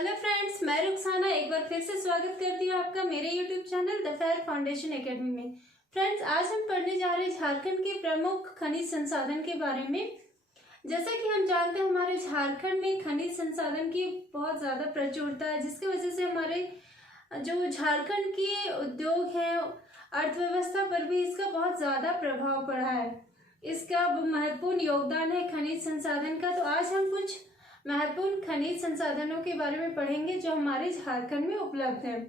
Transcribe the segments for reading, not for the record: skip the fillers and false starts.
Hello friends, मैं रुखसाना एक बार फिर से स्वागत करती हूँ आपका मेरे YouTube channel the fair foundation academy में। फ्रेंड्स, आज हम पढ़ने जा रहे हैं झारखंड के प्रमुख खनिज संसाधन के बारे में। जैसा कि हम जानते हैं, हमारे झारखंड में खनिज संसाधन की बहुत ज़्यादा प्रचुरता है, जिसकी वजह से हमारे जो झारखंड के उद्योग हैं, अर्थव्यवस्था पर भी इसका बहुत ज़्यादा प्रभाव पड़ा है। इसका महत्वपूर्ण योगदान है खनिज संसाधन का। तो आज हम कुछ महत्वपूर्ण खनिज संसाधनों के बारे में पढ़ेंगे जो हमारे झारखंड में उपलब्ध है।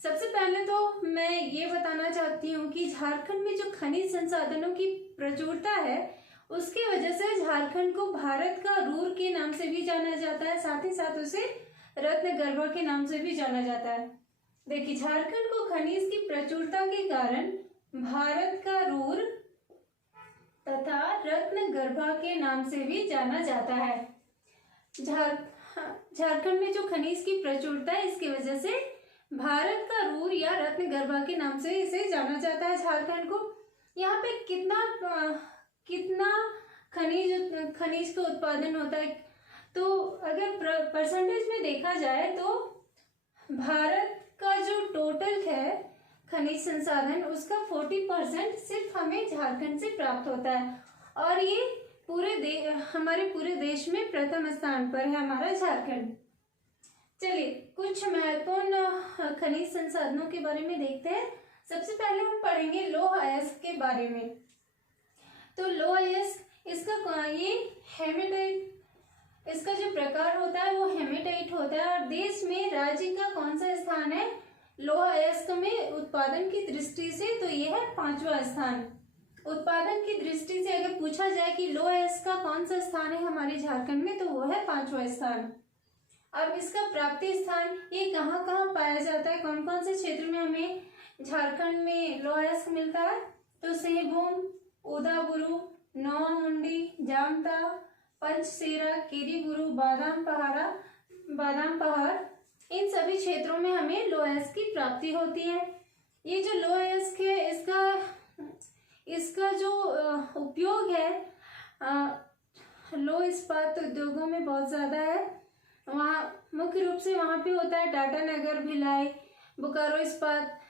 सबसे पहले तो मैं ये बताना चाहती हूँ कि झारखंड में जो खनिज संसाधनों की प्रचुरता है, उसकी वजह से झारखंड को भारत का रूर के नाम से भी जाना जाता है, साथ ही साथ उसे रत्न गर्भा के नाम से भी जाना जाता है। देखिए, झारखंड को खनिज की प्रचुरता के कारण भारत का रूर तथा रत्न गर्भा के नाम से भी जाना जाता है। झारखंड में जो खनिज की प्रचुरता है, इसकी वजह से भारत का रूर या रत्न गर्भा के नाम से इसे जाना जाता है झारखंड को। यहाँ पे कितना खनिज का उत्पादन होता है, तो अगर परसेंटेज में देखा जाए तो भारत का जो टोटल है खनिज संसाधन, उसका 40% सिर्फ हमें झारखंड से प्राप्त होता है, और ये हमारे पूरे देश में प्रथम स्थान पर है हमारा झारखंड। चलिए, कुछ महत्वपूर्ण खनिज संसाधनों के बारे में देखते हैं। सबसे पहले हम पढ़ेंगे लौह अयस्क के बारे में। तो लौह अयस्क, इसका जो प्रकार होता है वो हेमेटाइट होता है, और देश में राज्य का कौन सा स्थान है लौह अयस्क में उत्पादन की दृष्टि से, तो यह है 5वां स्थान। उत्पादन की दृष्टि से अगर पूछा जाए कि लौह अयस्क का कौन सा स्थान है हमारे झारखंड में, तो वो है 5वां स्थान। अब इसका प्राप्ति स्थान ये कहाँ कहाँ पाया जाता है, कौन कौन से क्षेत्र में हमें झारखंड में लौह अयस्क मिलता है, तो सिंहभूम, उदाबुरु, नोआमुंडी, जामता, पंचसेरा, किरीबुरु, बादाम पहाड़, इन सभी क्षेत्रों में हमें लौह अयस्क की प्राप्ति होती है। ये जो लौह अयस्क है, इसका जो उपयोग है लौह इस्पात उद्योगों में बहुत ज़्यादा है। वहाँ मुख्य रूप से वहाँ पे होता है टाटा नगर, भिलाई, बोकारो इस्पात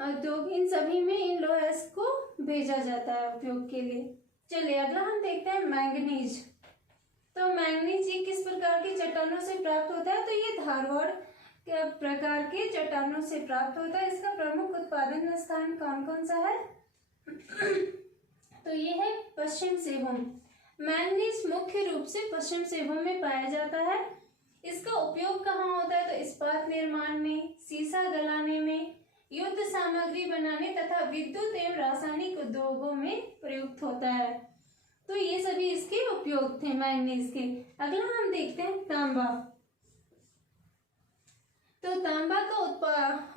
उद्योग, इन सभी में इन लौह अयस्क को भेजा जाता है उपयोग के लिए। चलिए, अगला हम देखते हैं मैंगनीज। तो मैंगनीज ये किस प्रकार की चट्टानों से प्राप्त होता है, तो ये धारवाड़ के प्रकार के चट्टानों से प्राप्त होता है। इसका प्रमुख उत्पादन स्थान कौन कौन सा है, तो ये है पश्चिम सिंहभूम। मैंगनीज मुख्य रूप से पश्चिम सिंहभूम में पाया जाता है। इसका उपयोग कहाँ होता है, तो इस्पात निर्माण में, सीसा गलाने में, युद्ध सामग्री बनाने तथा विद्युत एवं रासायनिक उद्योगों में प्रयुक्त होता है। तो ये सभी इसके उपयोग थे मैंगनीज के। अगला हम देखते हैं तांबा। तो तांबा का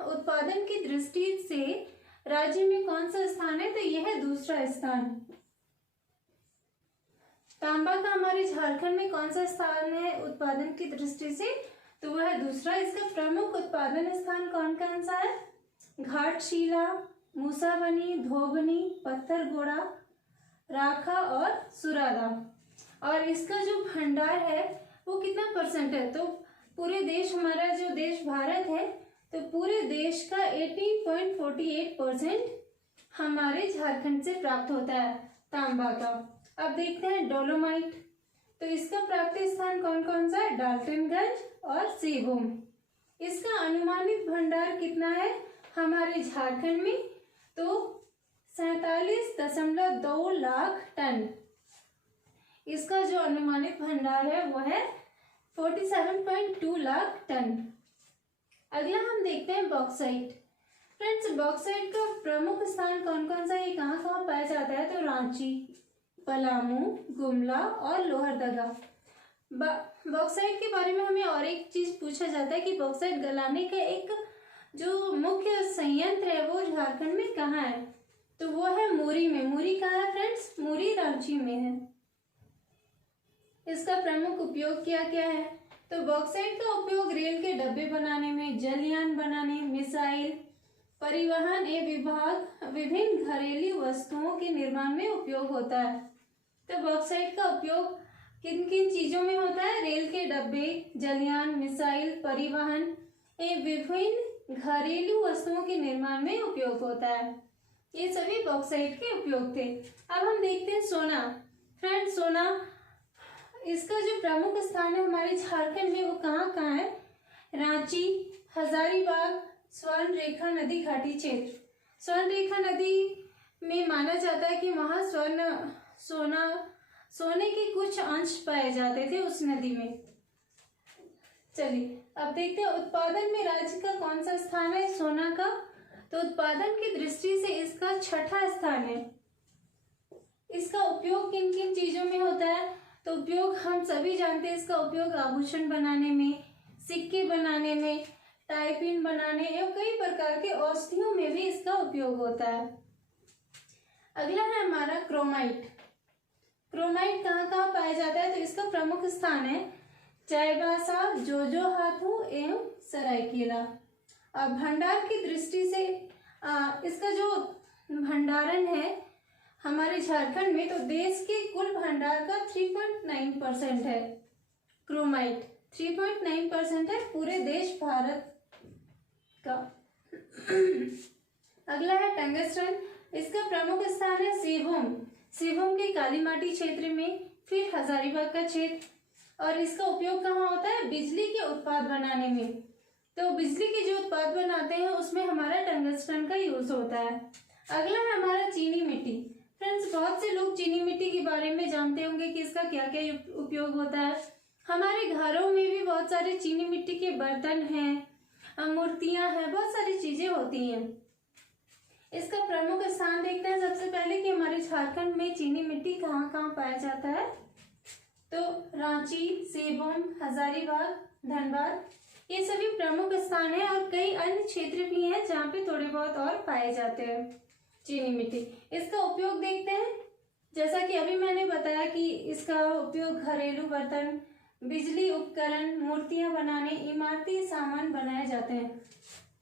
उत्पादन की दृष्टि से राज्य में कौन सा स्थान है, तो यह है 2रा स्थान। तांबा का हमारे झारखंड में कौन सा स्थान है उत्पादन की दृष्टि से, तो वह है 2रा। इसका प्रमुख उत्पादन स्थान कौन कौन सा है, घाटशिला, मूसाबनी, धोबनी, पत्थरगोड़ा, राखा और सुरादा। और इसका जो भंडार है वो कितना परसेंट है, तो पूरे देश, हमारा जो देश भारत है, तो पूरे देश का 18.48% हमारे झारखंड से प्राप्त होता है तांबा का। अब देखते हैं डोलोमाइट। तो इसका प्राप्ति स्थान कौन कौन सा है, डाल्टनगंज और सिंहभूम। इसका अनुमानित भंडार कितना है हमारे झारखंड में, तो 47.2 लाख टन। इसका जो अनुमानित भंडार है वो है 47.2 लाख टन। अगला हम देखते हैं बॉक्साइट। फ्रेंड्स, बॉक्साइट का प्रमुख स्थान कौन कौन सा है, कहाँ कहाँ पाया जाता है, तो रांची, पलामू, गुमला और लोहरदगा। बॉक्साइट के बारे में हमें और एक चीज पूछा जाता है कि बॉक्साइट गलाने का एक जो मुख्य संयंत्र है वो झारखंड में कहाँ है, तो वो है मुरी में। मुरी कहाँ है फ्रेंड्स, मुरी रांची में है। इसका प्रमुख उपयोग क्या क्या है, तो बॉक्साइट का उपयोग रेल के डब्बे बनाने में, जलयान बनाने, मिसाइल, परिवहन एवं विभिन्न घरेलू वस्तुओं के निर्माण में उपयोग होता है। तो बॉक्साइट का उपयोग किन किन चीजों में होता है, रेल के डब्बे, जलयान, मिसाइल, परिवहन एवं विभिन्न घरेलू वस्तुओं के निर्माण में उपयोग होता है। ये सभी बॉक्साइट के उपयोग थे। अब हम देखते हैं सोना। फ्रेंड्स, सोना इसका जो प्रमुख स्थान है हमारे झारखंड में, वो कहाँ कहाँ है? रांची, हजारीबाग, स्वर्ण रेखा नदी घाटी क्षेत्र। स्वर्ण रेखा नदी में माना जाता है कि वहाँ सोने के कुछ अंश पाए जाते थे उस नदी में। चलिए अब देखते हैं उत्पादन में राज्य का कौन सा स्थान है सोना का। तो उत्पादन की दृष्टि से इसका छठा स्थान है। इसका उपयोग किन किन चीजों में होता है? तो उपयोग हम सभी जानते हैं, इसका उपयोग आभूषण बनाने में, सिक्के बनाने में, टाइपिन बनाने एवं कई प्रकार के औषधियों में भी इसका उपयोग होता है। अगला है हमारा क्रोमाइट। क्रोमाइट कहाँ कहाँ पाया जाता है? तो इसका प्रमुख स्थान है चाईबासा, जोजोहाटू एवं सरायकेला। भंडार की दृष्टि से इसका जो भंडारण है हमारे झारखंड में, तो देश के कुल भंडार का 3.9% है। क्रोमाइट 3.9% है पूरे देश भारत का। अगला है टंगस्टन। इसका प्रमुख स्थान है सिवोम के काली माटी क्षेत्र में, फिर हजारीबाग का क्षेत्र। और इसका उपयोग कहाँ होता है? बिजली के उत्पाद बनाने में। तो बिजली के जो उत्पाद बनाते हैं उसमें हमारा टंगस्टन का यूज होता है। अगला है हमारा चीनी मिट्टी। फ्रेंड्स, बहुत से लोग चीनी मिट्टी के बारे में जानते होंगे कि इसका क्या क्या उपयोग होता है। हमारे घरों में भी बहुत सारे चीनी मिट्टी के बर्तन हैं, मूर्तियां हैं, बहुत सारी चीजें होती हैं। इसका प्रमुख स्थान देखते हैं सबसे पहले कि हमारे झारखंड में चीनी मिट्टी कहाँ कहाँ पाया जाता है। तो रांची, सिवोम, हजारीबाग, धनबाद, ये सभी प्रमुख स्थान है। और कई अन्य क्षेत्र भी हैं जहाँ पे थोड़े बहुत और पाए जाते हैं चीनी मिट्टी। इसका उपयोग देखते हैं, जैसा कि अभी मैंने बताया कि इसका उपयोग घरेलू बर्तन, बिजली उपकरण, मूर्तियां बनाने, इमारती सामान बनाए जाते हैं।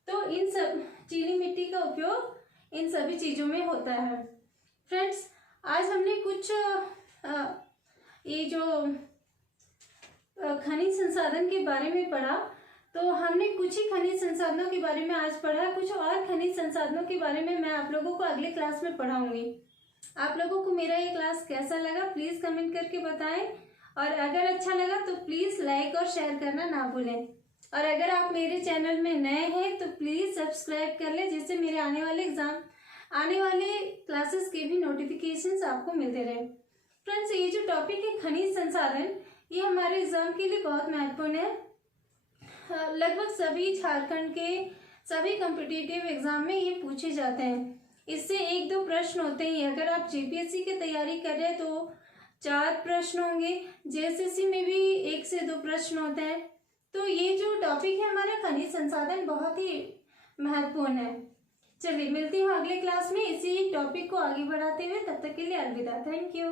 तो इन सब चीनी मिट्टी का उपयोग इन सभी चीजों में होता है। फ्रेंड्स, आज हमने कुछ ये जो खनिज संसाधन के बारे में पढ़ा, तो हमने कुछ ही खनिज संसाधनों के बारे में आज पढ़ा। कुछ और खनिज संसाधनों के बारे में मैं आप लोगों को अगले क्लास में पढ़ाऊंगी। आप लोगों को मेरा ये क्लास कैसा लगा प्लीज कमेंट करके बताएं, और अगर अच्छा लगा तो प्लीज लाइक और शेयर करना ना भूलें। और अगर आप मेरे चैनल में नए हैं तो प्लीज सब्सक्राइब कर लें, जिससे मेरे आने वाले क्लासेस के भी नोटिफिकेशंस आपको मिलते रहे। फ्रेंड्स, ये जो टॉपिक है खनिज संसाधन, ये हमारे एग्जाम के लिए बहुत महत्वपूर्ण है। लगभग सभी झारखंड के सभी कॉम्पिटिटिव एग्जाम में ये पूछे जाते हैं। इससे 1-2 प्रश्न होते हैं। अगर आप जेपीएससी की तैयारी कर रहे हैं तो 4 प्रश्न होंगे, जेएसएससी में भी 1 से 2 प्रश्न होते हैं। तो ये जो टॉपिक है हमारा खनिज संसाधन बहुत ही महत्वपूर्ण है। चलिए मिलती हूँ अगले क्लास में इसी टॉपिक को आगे बढ़ाते हुए। तब तक के लिए अलविदा। Thank you.